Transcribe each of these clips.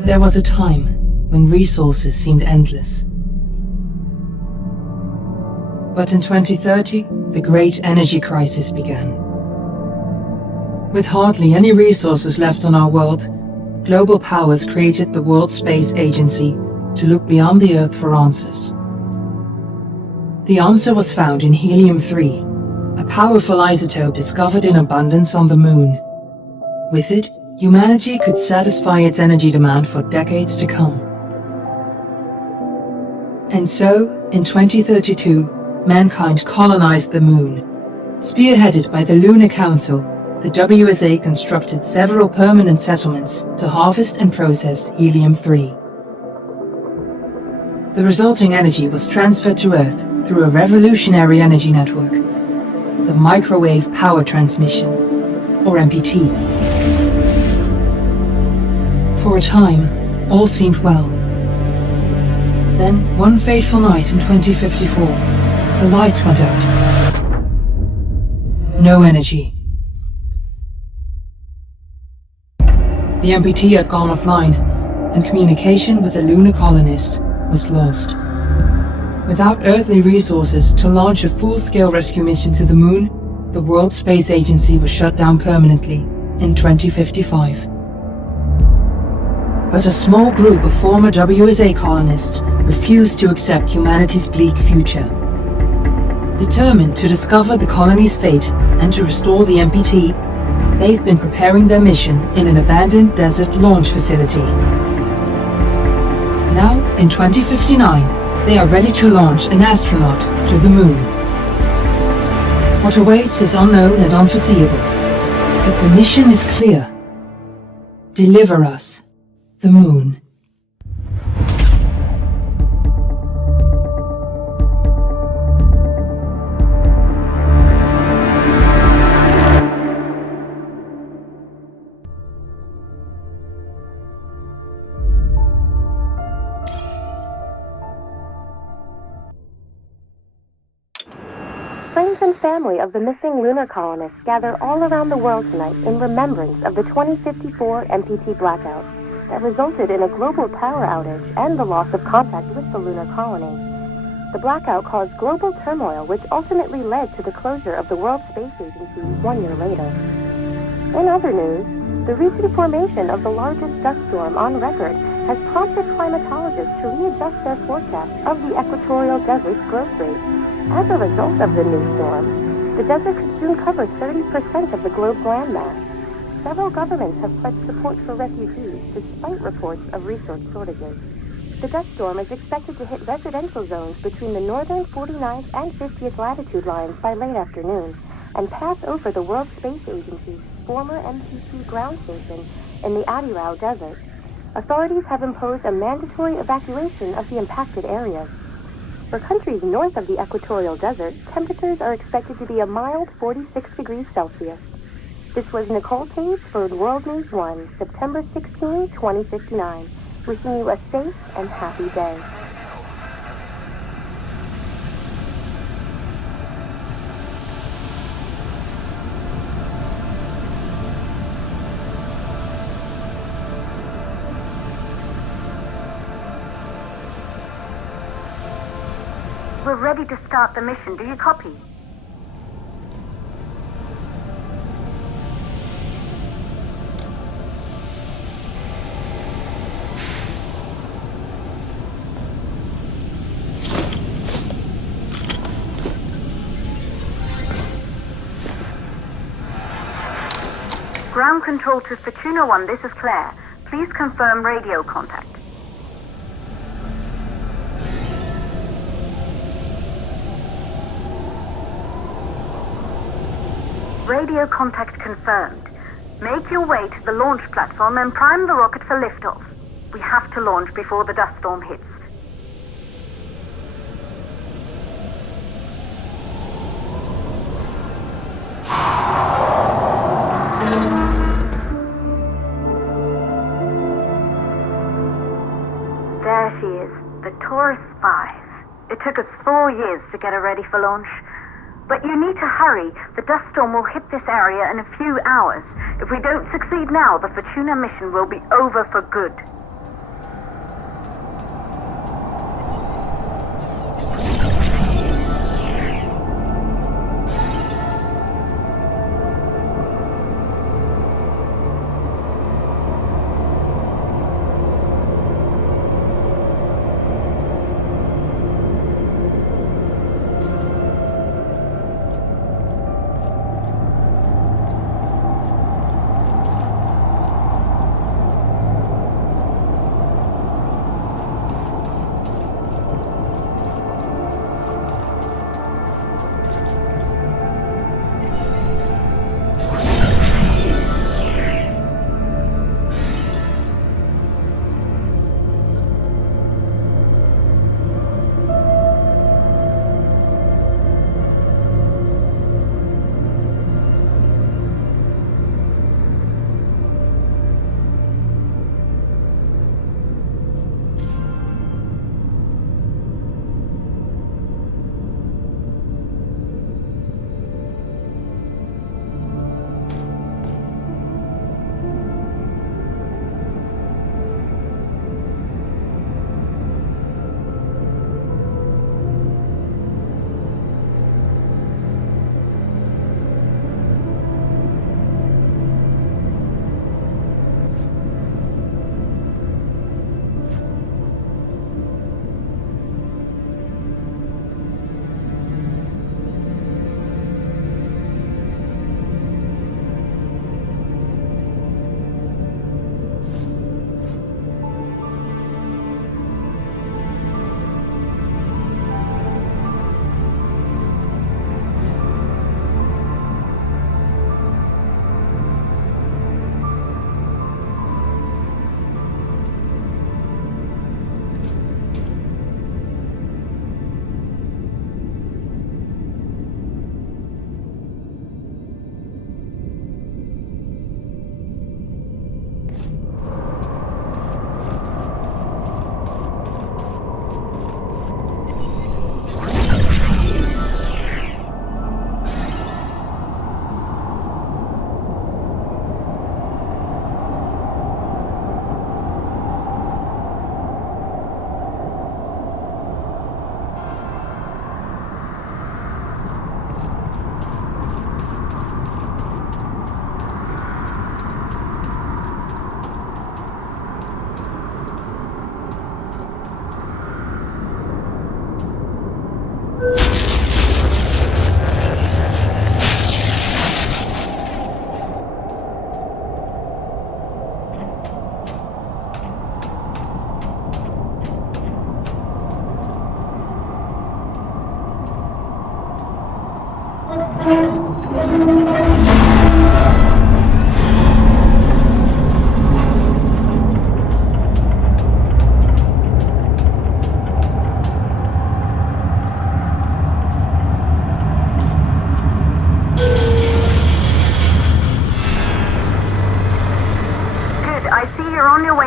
There was a time when resources seemed endless. But in 2030, the great energy crisis began. With hardly any resources left on our world, global powers created the World Space Agency to look beyond the Earth for answers. The answer was found in helium-3, a powerful isotope discovered in abundance on the Moon. With it, humanity could satisfy its energy demand for decades to come. And so, in 2032, mankind colonized the Moon. Spearheaded by the Lunar Council, the WSA constructed several permanent settlements to harvest and process helium-3. The resulting energy was transferred to Earth through a revolutionary energy network, the Microwave Power Transmission, or MPT. For a time, all seemed well. Then, one fateful night in 2054, the lights went out. No energy. The MPT had gone offline, and communication with the lunar colonist was lost. Without earthly resources to launch a full-scale rescue mission to the Moon, the World Space Agency was shut down permanently in 2055. But a small group of former WSA colonists refused to accept humanity's bleak future. Determined to discover the colony's fate and to restore the MPT, they've been preparing their mission in an abandoned desert launch facility. Now, in 2059, they are ready to launch an astronaut to the Moon. What awaits is unknown and unforeseeable, but the mission is clear. Deliver us the Moon. Friends and family of the missing lunar colonists gather all around the world tonight in remembrance of the 2054 MPT blackout that resulted in a global power outage and the loss of contact with the lunar colony. The blackout caused global turmoil, which ultimately led to the closure of the World Space Agency 1 year later. In other news, the recent formation of the largest dust storm on record has prompted climatologists to readjust their forecast of the equatorial desert's growth rate. As a result of the new storm, the desert could soon cover 30% of the globe's landmass. Several governments have pledged support for refugees, despite reports of resource shortages. The dust storm is expected to hit residential zones between the northern 49th and 50th latitude lines by late afternoon, and pass over the World Space Agency's former MPT ground station in the Adirau Desert. Authorities have imposed a mandatory evacuation of the impacted areas. For countries north of the equatorial desert, temperatures are expected to be a mild 46 degrees Celsius. This was Nicole Page for World News 1, September 16, 2059, wishing you a safe and happy day. We're ready to start the mission. Do you copy? Ground control to Fortuna 1, this is Claire. Please confirm radio contact. Radio contact confirmed. Make your way to the launch platform and prime the rocket for liftoff. We have to launch before the dust storm hits. There she is, the Taurus 5. It took us 4 years to get her ready for launch. But you need to hurry. The dust storm will hit this area in a few hours. If we don't succeed now, the Fortuna mission will be over for good.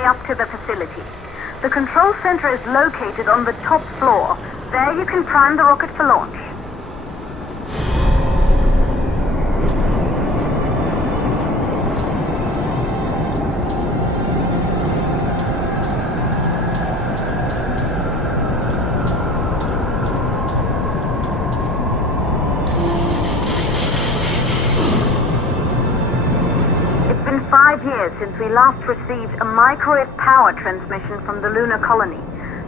up to the facility. The control center is located on the top floor. There you can prime the rocket for launch. It's been 5 years since we last received a microwave power transmission from the lunar colony.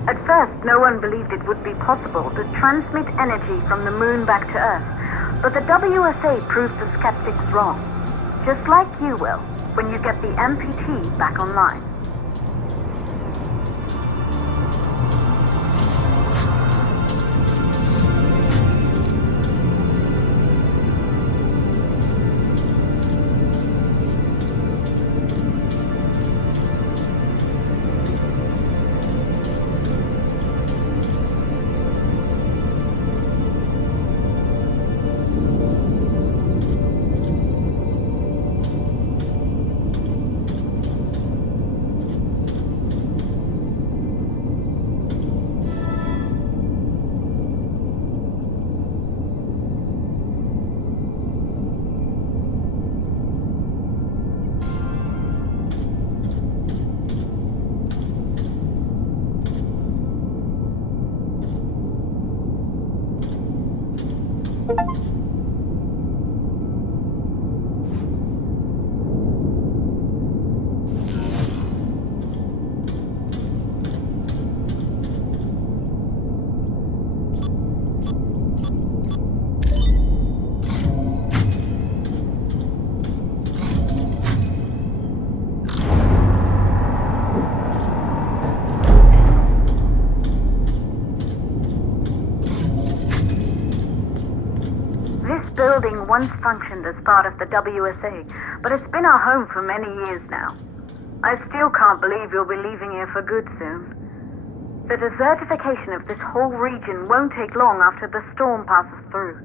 At first, no one believed it would be possible to transmit energy from the moon back to Earth, but the WSA proved the skeptics wrong. Just like you will, when you get the MPT back online. Building once functioned as part of the WSA, but it's been our home for many years now. I still can't believe you'll be leaving here for good soon. The desertification of this whole region won't take long after the storm passes through.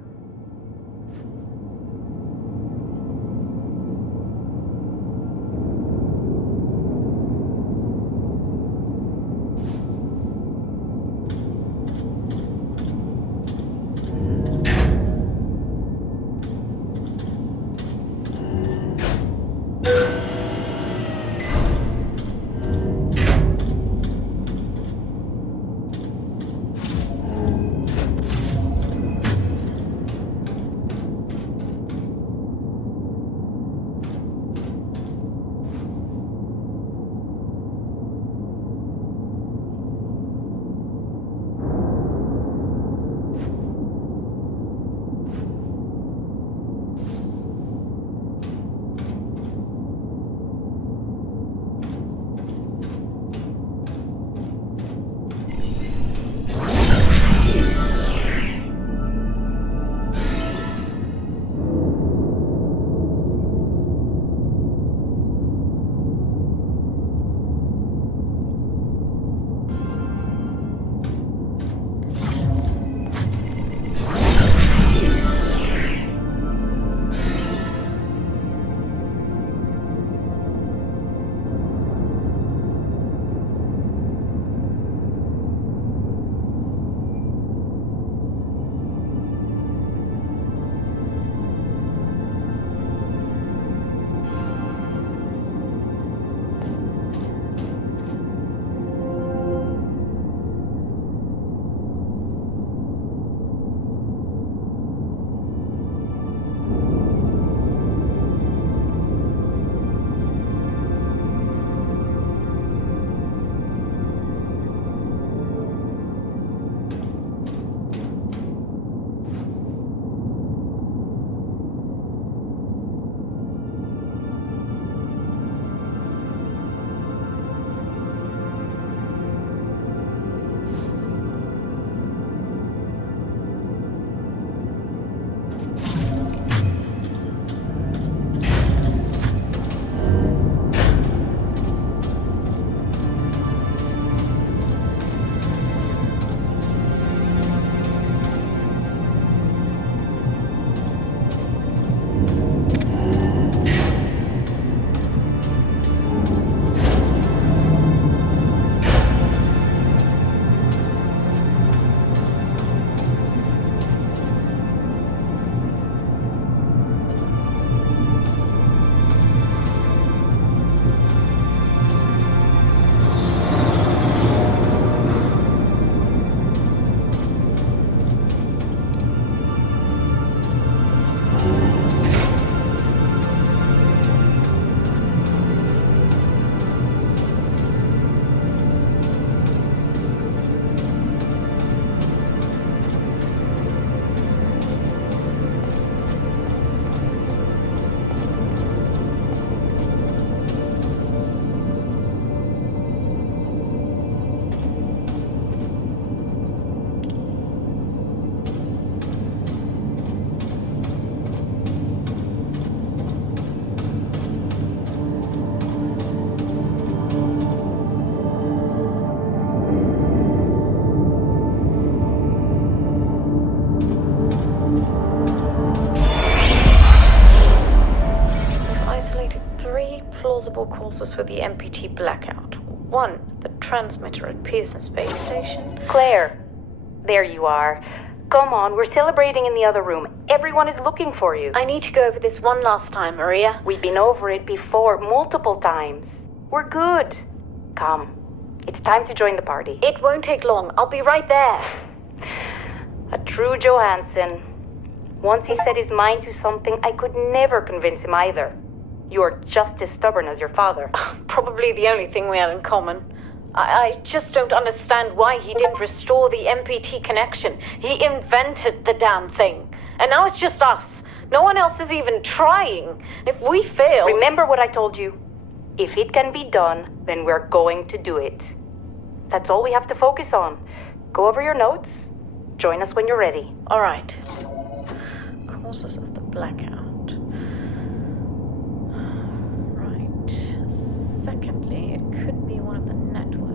sources for the MPT blackout. One, the transmitter at Pearson Space Station. Claire, there you are. Come on, we're celebrating in the other room. Everyone is looking for you. I need to go over this one last time, Maria. We've been over it before, multiple times. We're good. Come, it's time to join the party. It won't take long. I'll be right there. A true Johansson. Once he set his mind to something, I could never convince him either. You're just as stubborn as your father. Probably the only thing we had in common. I just don't understand why he didn't restore the MPT connection. He invented the damn thing. And now it's just us. No one else is even trying. If we fail... Remember what I told you. If it can be done, then we're going to do it. That's all we have to focus on. Go over your notes. Join us when you're ready. All right. Causes of the blackout. Right. Secondly, it could be one of the network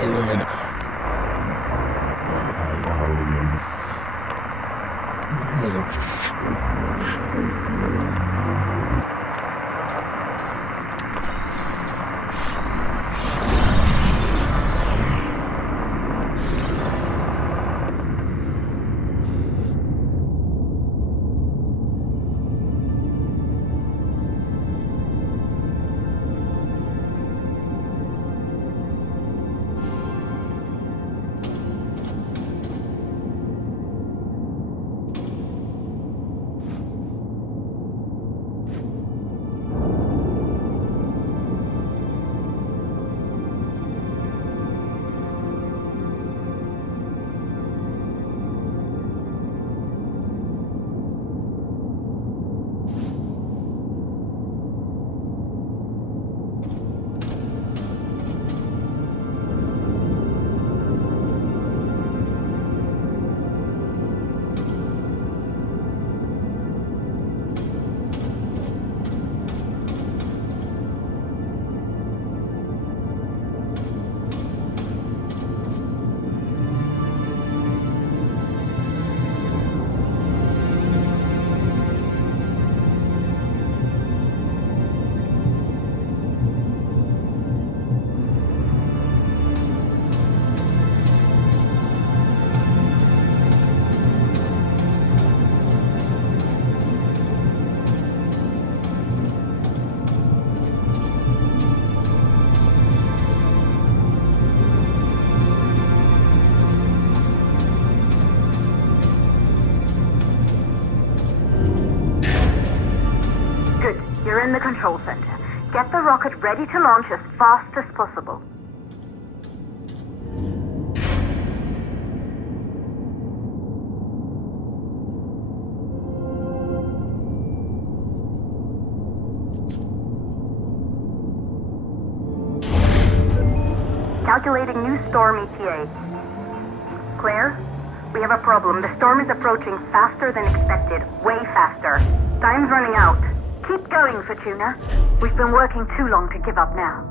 failures. You're in the control center. Get the rocket ready to launch as fast as possible. Calculating new storm ETA. Claire, we have a problem. The storm is approaching faster than expected. Way faster. Time's running out. Keep going, Fortuna. We've been working too long to give up now.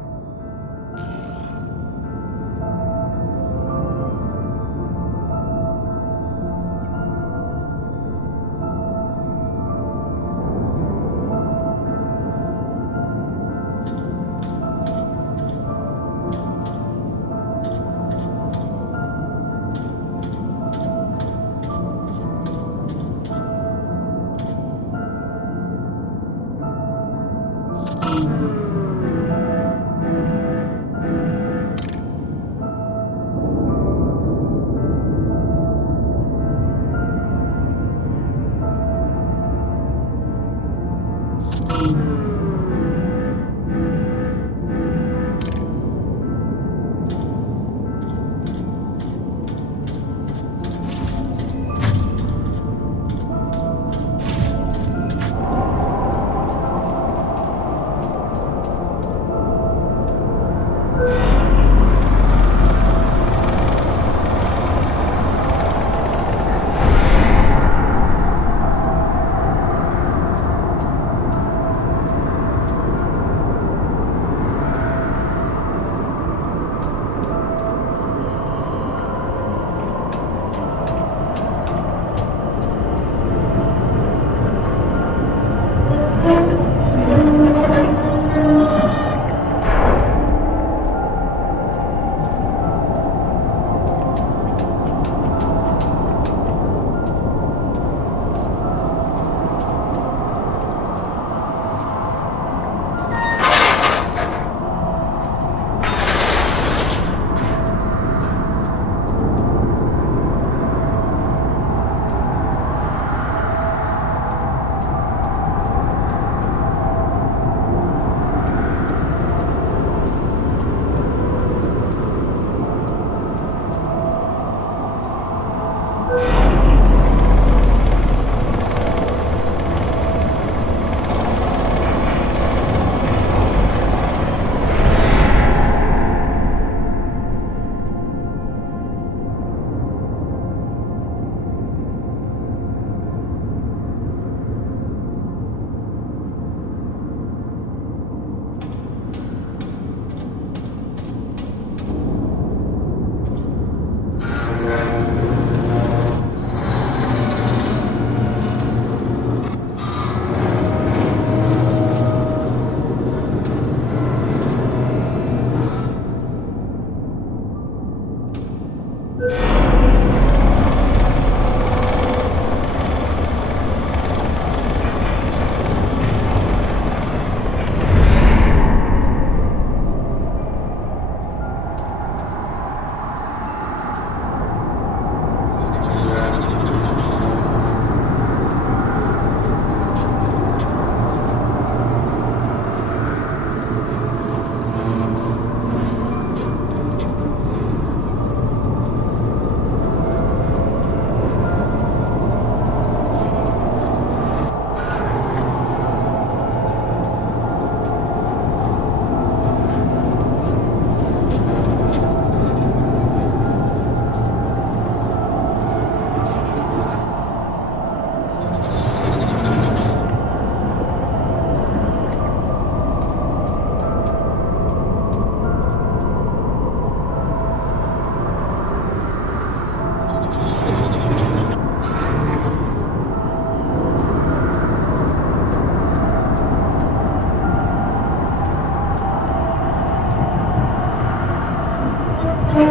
Okay,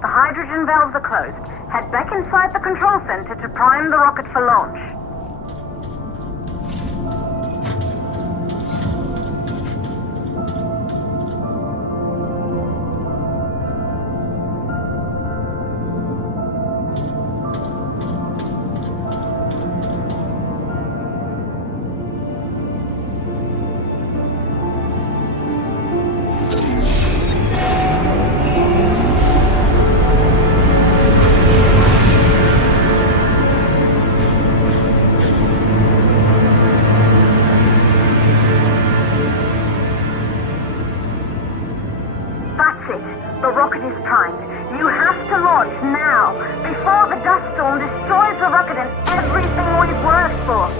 the hydrogen valves are closed. Head back inside the control center to prime the rocket for launch. That's it. The rocket is primed. You have to launch now, before the dust storm destroys the rocket and everything we've worked for.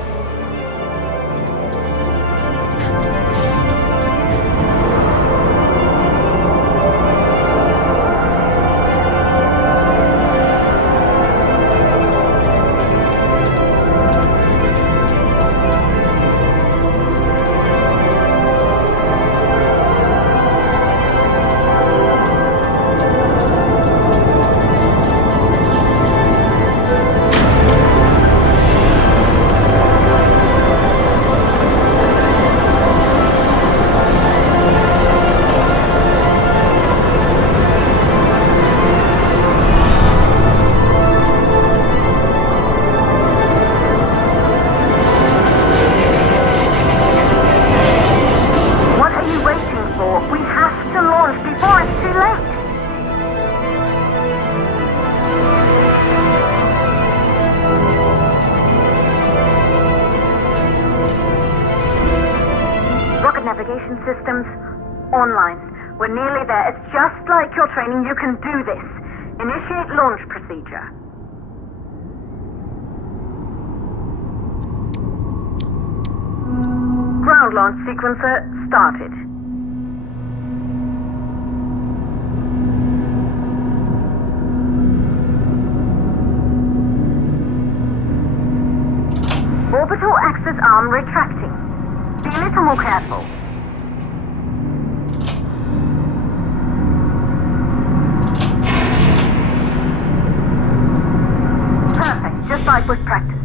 Navigation systems online. We're nearly there. It's just like your training. You can do this. Initiate launch procedure. Ground launch sequencer started. Orbital access arm retracting. Be a little more careful. Perfect, just like was practiced.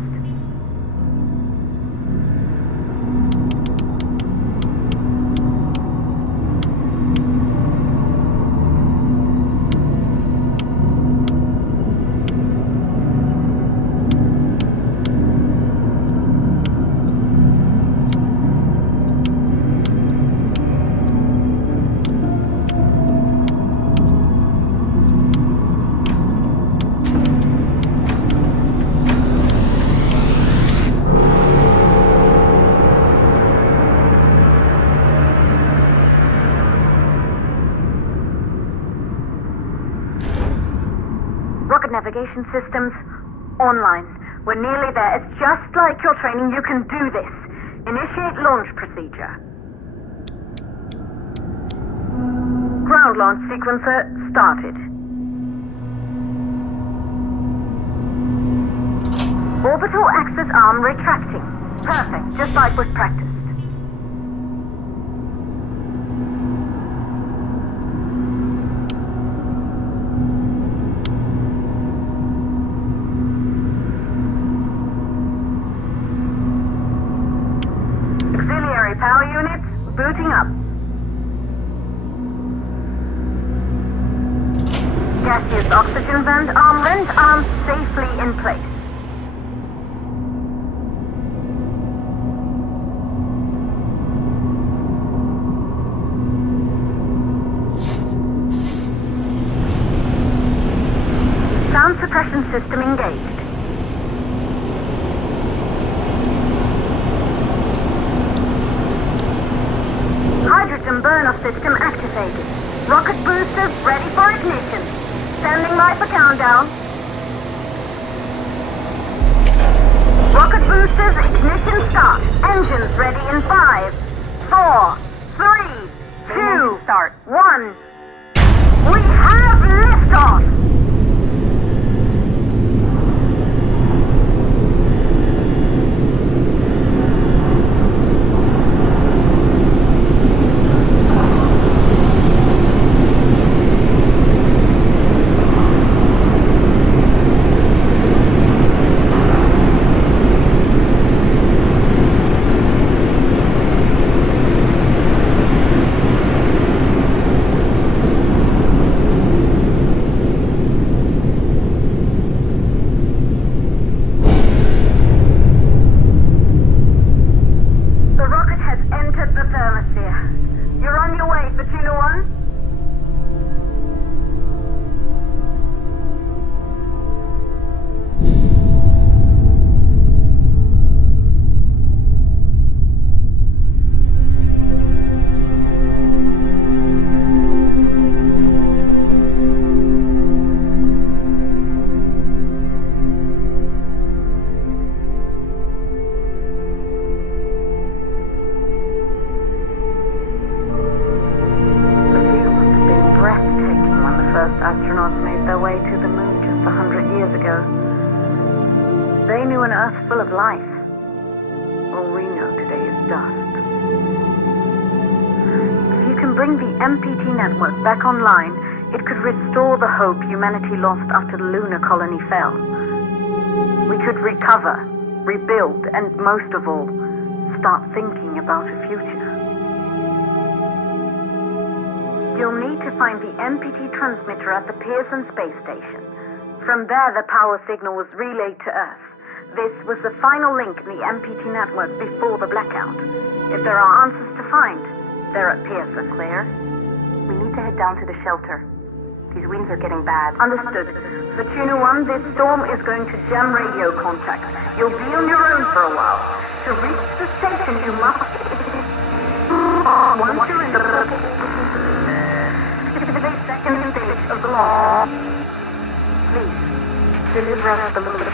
Rocket navigation systems online. We're nearly there. It's just like your training. You can do this. Initiate launch procedure. Ground launch sequencer started. Orbital access arm retracting. Perfect, just like was practiced. Auxiliary power units booting up. Gaseous oxygen vent arm vent arms safely in place. Sound suppression system engaged. Hydrogen burn-off system activated. Rocket boosters ready for ignition. Standing by for countdown. Rocket boosters ignition start. Engines ready in 5, 4, 3, 2, start. 1. We have liftoff! ago. They knew an Earth full of life. All we know today is dust. If you can bring the MPT network back online, it could restore the hope humanity lost after the lunar colony fell. We could recover, rebuild, and most of all, start thinking about a future. You'll need to find the MPT transmitter at the Pearson space station. From there, the power signal was relayed to Earth. This was the final link in the MPT network before the blackout. If there are answers to find, they're at Pearson. Claire, we need to head down to the shelter. These winds are getting bad. Understood. Fortuna 1, this storm is going to jam radio contact. You'll be on your own for a while. To reach the station, you must... Once you're in the second stage of the launch, please, deliver us the little...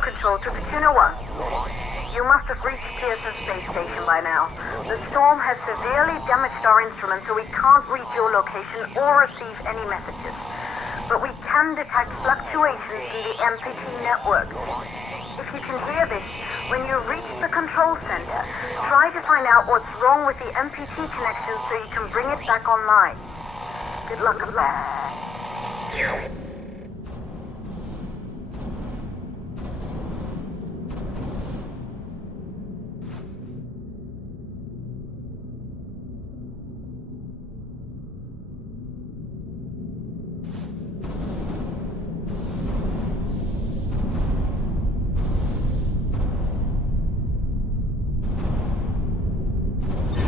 Control to Fortuna 1. You must have reached Pearson Space Station by now. The storm has severely damaged our instruments, so we can't reach your location or receive any messages. But we can detect fluctuations in the MPT network. If you can hear this, when you reach the control center, try to find out what's wrong with the MPT connection so you can bring it back online. Good luck with that.